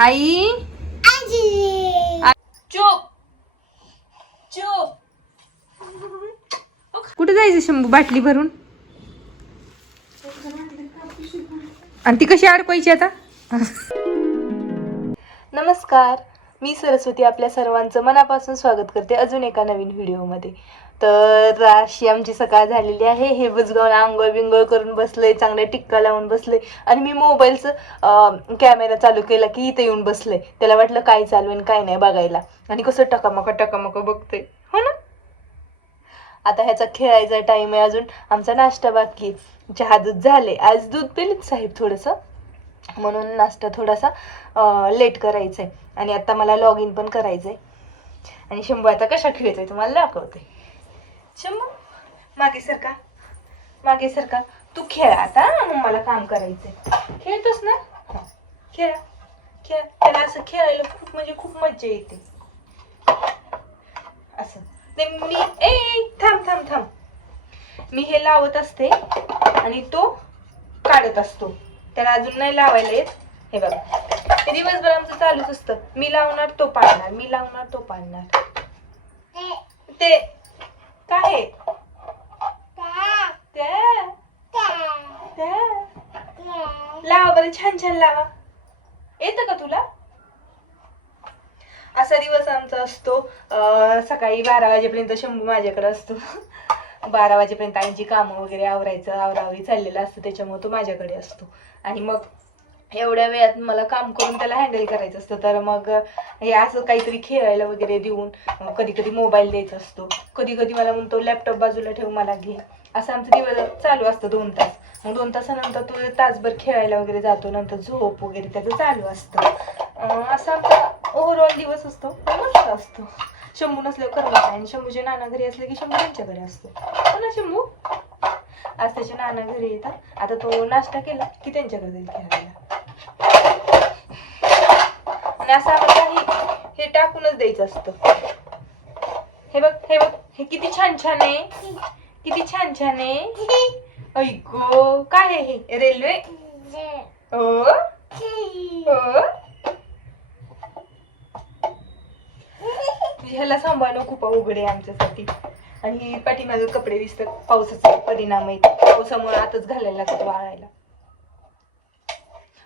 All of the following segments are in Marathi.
आई चुप चुप. कुठे जायचं शंभू बाटली भरून? आणि ती कशी अडकवायची आता? नमस्कार, मी सरस्वती आपल्या सर्वांचं मनापासून स्वागत करते अजून एका नवीन व्हिडिओमध्ये. तर अशी आमची सकाळ झालेली आहे. हे बुजगावून आंघोळ बिंगोळ करून बसलंय, चांगलं टिक्का लावून बसलंय आणि मी मोबाईलचं कॅमेरा चालू केला की इथे येऊन बसलंय. त्याला वाटलं काय चालू आहे काय नाही बघायला, आणि कसं टकामका बघते हो ना. आता ह्याचा खेळायचा टाइम आहे, अजून आमचा नाश्ता बाकी. चहा दूध झाले, आज दूध पिलेत साहेब थोडंसं, म्हणून नाश्ता थोडासा लेट करायचा आहे. आणि आता मला लॉग इन पण करायचं आहे. आणि शंभू आता कशा खेळतोय तुम्हाला दाखवते. शंभू मागे सरका, तू खेळ आता, मग मला काम करायचंय. खेळतोस ना? खेळ त्याला असं खेळायला खूप मज्जा येते. असं ते मी थांब मी हे लावत असते आणि तो काढत असतो. त्याला अजून नाही लावायला येत. हे बघा, हे दिवसभर आमचं चालूच असतं. मी लावणार तो पाडणार. ते काय लावा बरं, छान लावा. येतं का तुला? असा दिवस आमचा असतो. सकाळी 12 वाजेपर्यंत शंभू माझ्याकडे असतो. 12 वाजेपर्यंत आईची कामं वगैरे आवरावरी चाललेलं असतं, त्याच्यामुळे तो माझ्याकडे असतो. आणि मग एवढ्या वेळात मला काम करून त्याला हँडल करायचं असतं. तर मग हे असं काहीतरी खेळायला वगैरे देऊन, कधी मोबाईल द्यायचा असतो, कधी मला म्हणतो लॅपटॉप बाजूला ठेव मला घे. असं आमचं दिवस चालू असतं 2 तास. मग 2 तासानंतर तो तासभर खेळायला वगैरे जातो, नंतर झोप वगैरे त्याचं चालू असतं. असा आमचा ओव्हरऑल दिवस असतो, मस्त असतो. शंभू नसल्यावर करमत नाही, आणि शंभूचे नाना घरी असले की शंभू त्यांच्याकडे असतो. हो ना शंभू? आज त्याचे नाना घरी येतात. आता तो नाश्ता केला की त्यांच्याकडे जाईल खेळायला. आणि असं आपण हे टाकूनच द्यायचं असतं. हे बघ हे किती छान आहे. ऐको काय आहे हे? रेल्वे? हो. ह्याला सांभाळणं खूप अवघड आहे आमच्यासाठी. आणि पाठीमागे कपडे दिसतात, पावसाचा परिणाम आहे. पावसामुळे आतच घालायला लागतात वाळायला.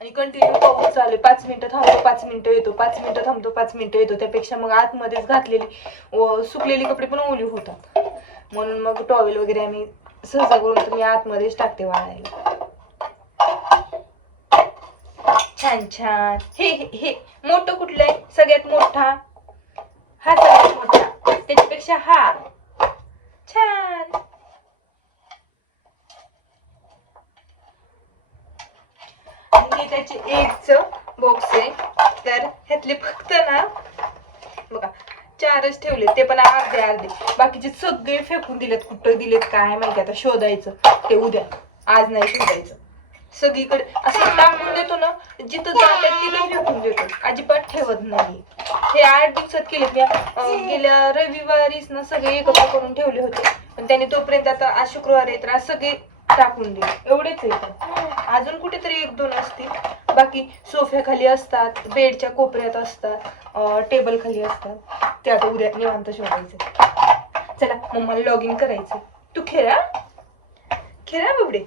आणि कंटिन्यू पाऊस चालू आहे. 5 मिनिटं थांबतो, 5 मिनिटं येतो, 5 मिनिटं थांबतो, 5 मिनिटं येतो. त्यापेक्षा मग आतमध्येच घातलेली सुकलेली कपडे पण ओली होतात. म्हणून मग टॉवेल वगैरे आम्ही सहसा करून तुम्ही आतमध्येच टाकते वाळायला. छान. हे मोठं कुठलं आहे? सगळ्यात मोठा हा, सगळ्यात मोठा. त्याच्यापेक्षा हा छान. हे त्याचे एगचं बॉक्स आहे. तर ह्यातले फक्त ना बघा 4च ठेवले, ते पण अर्धे. बाकीचे सगळे फेकून दिलेत. कुठं दिलेत काय माहिती, आता शोधायचं ते उद्या. आज नाही शोधायचं. सगळीकडे असं टाकून देतो ना, जिथं जातात तिथं फेकून देतो, अजिबात ठेवत नाही. हे 8 दिवसात केले मी. गेल्या रविवारीच ना सगळे एकत्र करून ठेवले होते, पण त्याने तोपर्यंत आता आज शुक्रवार आहे तर आज सगळे टाकून दिले. एवढेच आहे. अजून कुठेतरी 1-2 असतील. बाकी सोफ्याखाली असतात, बेडच्या कोपऱ्यात असतात, टेबल खाली असतात. ते आता उद्या निवांत शोधायचं. चला मम्माला लॉग इन करायचं. तू खेळा बाबडे.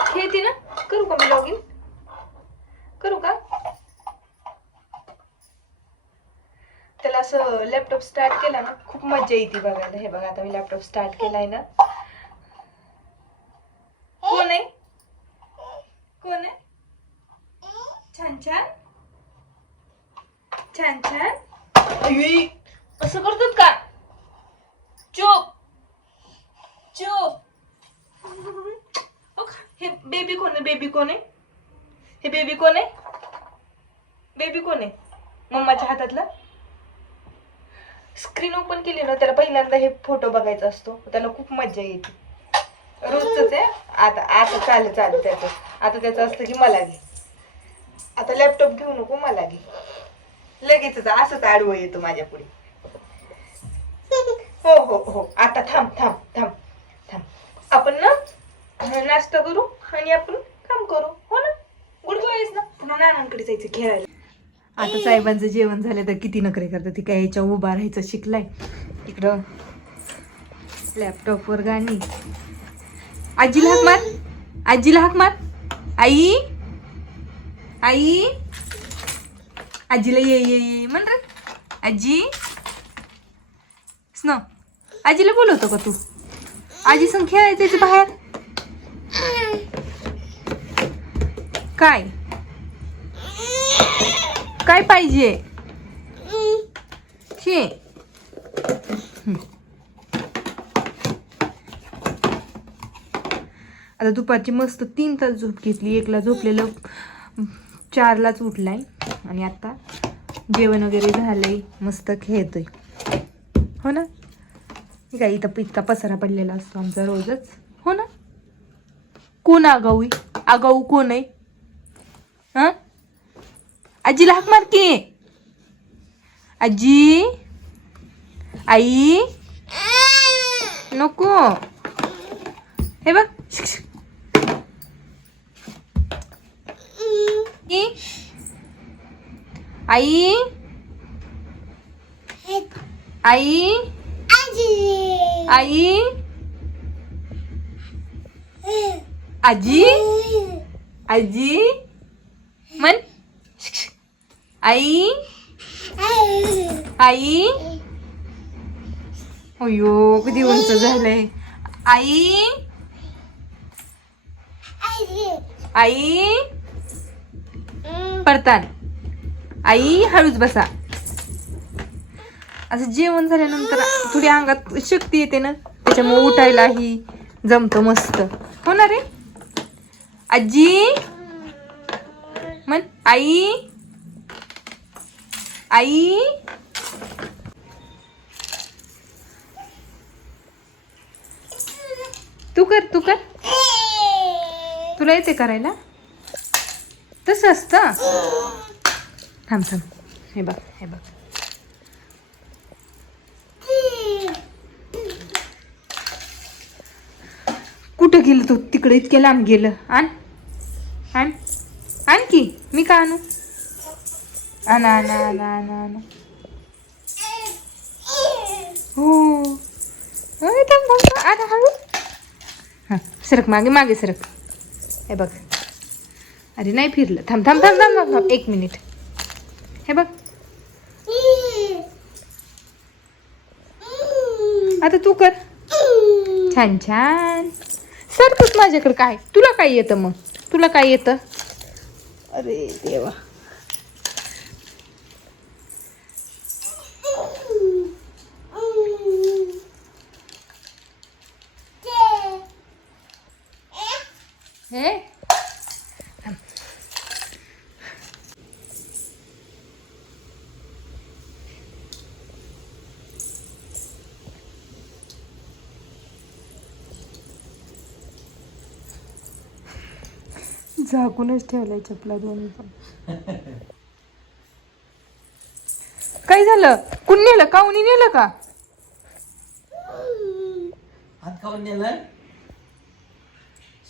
खेळते ना? करू का मी लॉग इन? करू का? त्याला असं लॅपटॉप स्टार्ट केला ना खूप मज्जा येते बघायला. हे बघा, आता मी लॅपटॉप स्टार्ट केलाय ना. कोण आहे? छान. असं करतात का? चुप. हे बेबी कोण आहे? हे बेबी कोण आहे? मम्माच्या हातातला. स्क्रीन ओपन केली ना, त्याला पहिल्यांदा हे फोटो बघायचा असतो. त्याला खूप मज्जा येते. रोजच आहे. आता चालू त्याचं. आता त्याचं असतं की मला घे. आता लॅपटॉप घेऊ नको, मला घे. लगेचच असंच आडवं येतो माझ्या पुढे. हो. आता थांब. आपण ना नाश्ता करू आणि आपण काम करू. हो ना? गुड बॉय आहेस ना? पुन्हा नानांकडे जायचं खेळायला. आता साहेबांचं जेवण झालं तर किती नखरे करतात. ती काय याच्या उभा राहायचं शिकलाय. इकडं लॅपटॉपवर गाणी. आजीला हाक मार, आजीला हाक मार. आई आई आजीला ये ये ये म्हण रे. आजी स्नो, आजीला बोलवतो का तू? आजी संग खेळायचं बाहेर. काय काय पाहिजे? शे आता दुपारची मस्त 3 तास झोप घेतली. 1ला झोपलेलं, 4लाच उठलाय आणि आता जेवण वगैरे झालंय. मस्त खेळतोय हो ना. काय इथं इतका पसारा पडलेला असतो आमचा रोजच हो ना. कोण आगाऊ आगाऊ कोण आहे? हा आजीला हाक मार की. आजी आई नको. हे बघ आई आई आई आजी आजी म्हण. आई आई अयो किती उंच झालंय. आई आई पडतान. आई हळूच बसा. असं जेवण झाल्यानंतर थोडी अंगात शक्ती येते ना, त्याच्यामुळे उठायलाही जमतं मस्त हो ना रे. आजी म्हण. आई आई तू कर तू कर. तुला येते करायला? तसं असतं. थांब थांब. हे बघ हे बघ. कुठं गेलं तू? तिकडे इतके लांब गेलं. आण आण आण की. मी का आणू? आण आण आण आण आण. हो थांब थांब. आण हळू. हां सरक मागे मागे सरक. हे बघ. अरे नाही फिरलं. थांब थांब थांब थांब थांब 1 मिनिट. हे बघ आता तू कर. छान छान. सारखंच माझ्याकडे. काय तुला काय येतं मग? तुला काय येतं? अरे देवा. हे झाकूनच ठेवलाय चपला दोन्ही पण. काय झालं? कुण नेलं? काऊनी नेलं का? हात खाऊन नेलं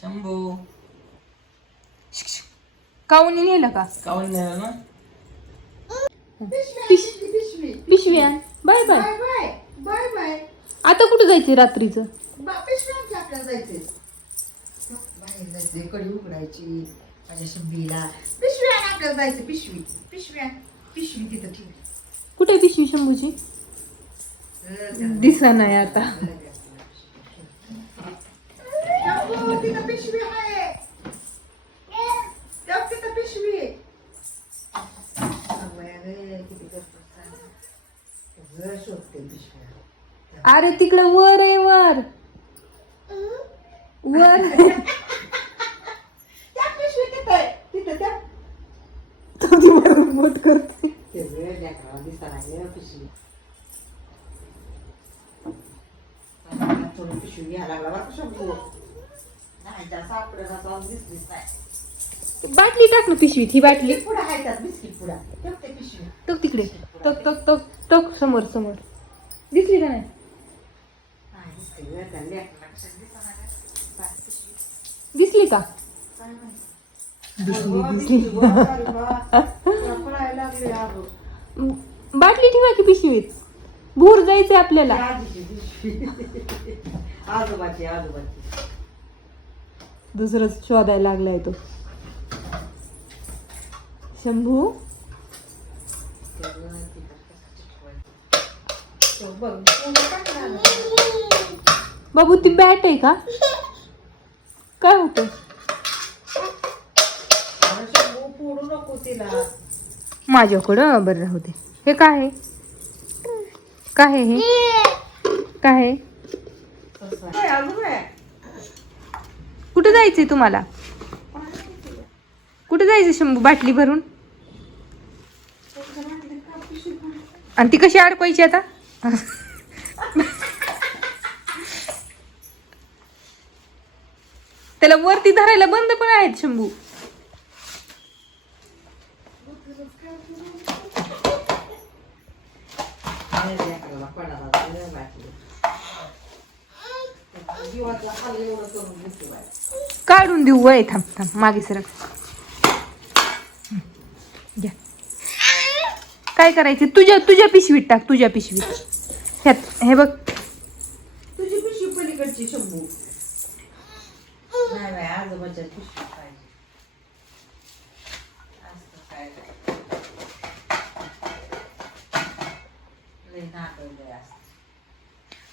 शंभू. काऊनी नेलं का? खाऊन नेलं ना. पिशवी आण. Bye bye bye bye bye. आता कुठं जायचं रात्रीचं? पिशव्यांची आपल्याला जायचंय. बाहेर जायचंय. कडी उघडायची माझ्या शंभीला. पिशवी आण आपल्याला जायचं. पिशवी पिशवी आण. पिशवी तिथं ठेवली. कुठे पिशवी शंभूची? दिसा नाही आता. शंभू, तिथं पिशवी आहे. तिथं पिशवी आहे. किती घर शोधते पिशवी. अरे तिकडं वर आहे वर वर. त्या पिशवी तिथं आहे. तिथं त्या बोट करते. लेकराला दिसताना पिशवी. थोडी पिशवी घ्यायला लागला बरं का शंभू. नाही जास्त आपल्याला दिसलीच नाही. बाटली टाक ना पिशवीत. ही बाटली पुढे आहे त्यात बिस्किट पुडा. ठेवते पिशवी. टक तिकडे. टक टक टक टक समोर समोर. दिसली का नाही? नाही दिसते गं, त्या लेकराला कशाला दिसणार गं? बाय पिशवी. दिसली का? काय माहिती. बाटली ठेवा की पिशवीत, भूर जायचंय आपल्याला. आजोबाची दुसरंच शोधायला लागलाय तो शंभू. बाबू ती बॅट आहे का? काय होतं? फोडू नको तिला. माझ्याकडं बरं राहू दे. हे काय आहे? काय आहे हे? काय आहे? कुठे जायचंय तुम्हाला? कुठे जायचं शंभू बाटली भरून? आणि ती कशी अडकवायची आता? त्याला वरती धरायला बंद पण आहेत शंभू. काढून देऊ. वय थांब थांब मागे सरक. घ्या. काय करायचं? तुझ्या पिशवीत टाक. तुझ्या पिशवीत ह्यात हे बघ. तुझी पिशवी पलीकडची शंभू. नाही आजोबाच्या पिशवी पाहिजे. असं काय लय नाटक असतं.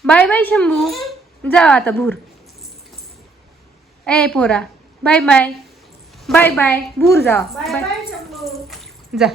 Bye bye Shambhu. जा आता भूर. ए पोरा बाय बाय. बाय बाय भूर. जा बाय बाय शंभू. जा.